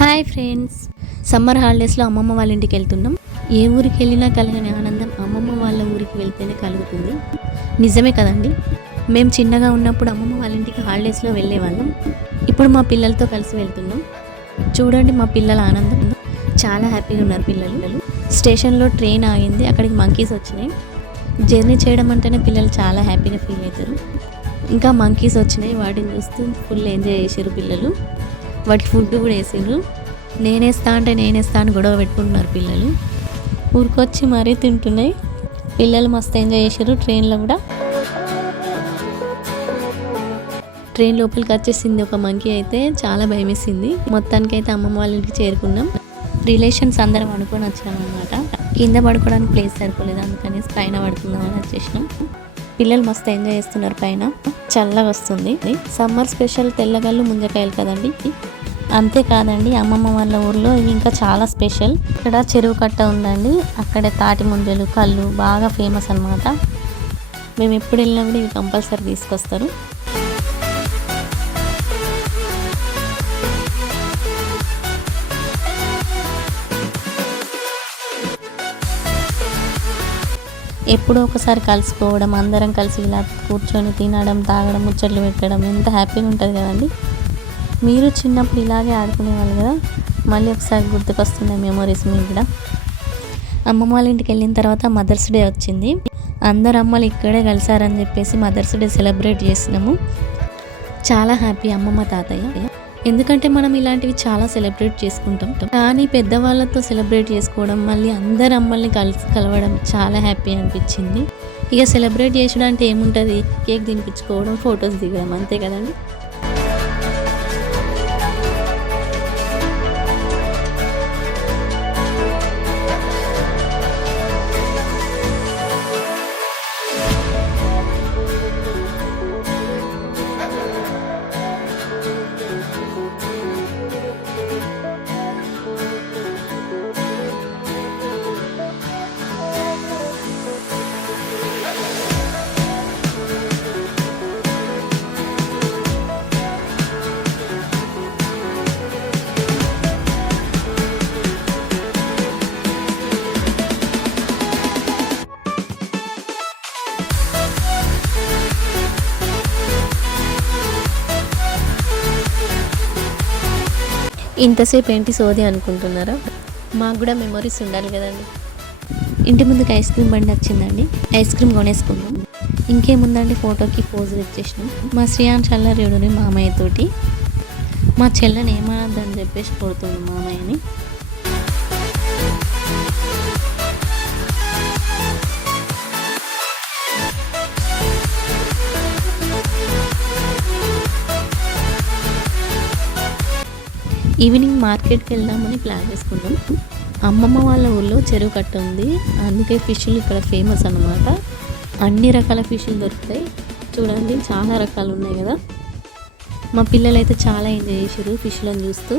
Hi friends, summer హాలిడేస్లో అమ్మమ్మ వాళ్ళ ఇంటికి వెళ్తున్నాం. ఏ ఊరికి వెళ్ళినా కలగని ఆనందం అమ్మమ్మ వాళ్ళ ఊరికి వెళ్తేనే కలుగుతుంది. నిజమే కదండి. మేము చిన్నగా ఉన్నప్పుడు అమ్మమ్మ వాళ్ళ ఇంటికి హాలిడేస్లో వెళ్ళేవాళ్ళం. ఇప్పుడు మా పిల్లలతో కలిసి వెళ్తున్నాం. చూడండి మా పిల్లల ఆనందం. చాలా హ్యాపీగా ఉన్నారు పిల్లలు. స్టేషన్లో ట్రైన్ ఆగింది, అక్కడికి మంకీస్ వచ్చినాయి. జర్నీ చేయడం అంటేనే పిల్లలు చాలా హ్యాపీగా ఫీల్ అవుతారు. ఇంకా మంకీస్ వచ్చినాయి, వాటిని చూస్తూ ఫుల్ ఎంజాయ్ చేసారు పిల్లలు. వాటికి ఫుడ్ కూడా వేసారు. నేనేస్తా అని గొడవ పెట్టుకుంటున్నారు పిల్లలు. ఊరికొచ్చి మరీ తింటున్నాయి. పిల్లలు మస్తు ఎంజాయ్ చేశారు. ట్రైన్లో కూడా ట్రైన్ లోపలికి వచ్చేసింది ఒక మంకీ, అయితే చాలా భయం వేసింది. మొత్తానికి అయితే అమ్మమ్మ వాళ్ళ ఇంటికి చేరుకున్నాం. రిలేషన్స్ అందరం అనుకొని వచ్చినాం అనమాట. కింద పడుకోవడానికి ప్లేస్ సరిపోలేదు, అందుకని పైన పడుకుందామని వచ్చేసినాం. పిల్లలు మస్తు ఎంజాయ్ చేస్తున్నారు. పైన చల్లగా వస్తుంది. సమ్మర్ స్పెషల్ తెల్లగల్లు ముంజకాయలు కదండి. అంతేకాదండి, అమ్మమ్మ వాళ్ళ ఊర్లో ఇంకా చాలా స్పెషల్. ఇక్కడ చెరువు కట్ట ఉందండి, అక్కడ తాటి ముంజలు కళ్ళు బాగా ఫేమస్ అనమాట. మేము ఎప్పుడు వెళ్ళినా కూడా ఇవి కంపల్సరీ తీసుకొస్తారు. ఎప్పుడో ఒకసారి కలుసుకోవడం, అందరం కలిసి ఇలా కూర్చొని తినడం, తాగడం, ముచ్చట్లు పెట్టడం ఎంత హ్యాపీగా ఉంటుంది కదండి. మీరు చిన్నప్పుడు ఇలాగే ఆడుకునేవాళ్ళు కదా. మళ్ళీ ఒకసారి గుర్తుకొస్తున్నాయి మెమొరీస్ మీకు కూడా. అమ్మమ్మ వాళ్ళ ఇంటికి వెళ్ళిన తర్వాత మదర్స్ డే వచ్చింది. అందరు అమ్మలు ఇక్కడే కలిసారని చెప్పేసి మదర్స్ డే సెలబ్రేట్ చేసినాము. చాలా హ్యాపీ అమ్మమ్మ తాతయ్య. ఎందుకంటే మనం ఇలాంటివి చాలా సెలబ్రేట్ చేసుకుంటాం, కానీ పెద్దవాళ్ళతో సెలబ్రేట్ చేసుకోవడం, మళ్ళీ అందరు అమ్మల్ని కలవడం చాలా హ్యాపీ అనిపించింది. ఇక సెలబ్రేట్ చేయడం అంటే ఏముంటుంది, కేక్ తినిపించుకోవడం, ఫొటోస్ దిగడం, అంతే కదండి. ఇంతసేపు ఏంటి సోది అనుకుంటున్నారా? మాకు కూడా మెమొరీస్ ఉండాలి కదండి. ఇంటి ముందుకు ఐస్ క్రీమ్ బండి వచ్చిందండి, ఐస్ క్రీమ్ కొనేసుకున్నాం. ఇంకేముందండి, ఫోటోకి పోజులు ఇచ్చేసినాం. మా శ్రీయాన్ చల్లరేవుని మామయ్యతోటి. మా చెల్లని ఏమనద్దని చెప్పేసి కొడుతుంది మామయ్యని. ఈవినింగ్ మార్కెట్కి వెళ్దామని ప్లాన్ చేసుకున్నాం. అమ్మమ్మ వాళ్ళ ఊళ్ళో చెరువు కట్ట ఉంది, అందుకే ఫిష్లు ఇక్కడ ఫేమస్ అన్నమాట. అన్ని రకాల ఫిష్లు దొరుకుతాయి. చూడండి చాలా రకాలు ఉన్నాయి కదా. మా పిల్లలు అయితే చాలా ఎంజాయ్ చేశారు ఫిష్లను చూస్తూ.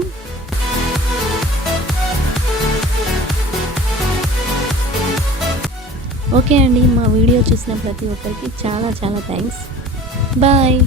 ఓకే అండి, మా వీడియో చూసిన ప్రతి ఒక్కరికి చాలా చాలా థ్యాంక్స్. బాయ్.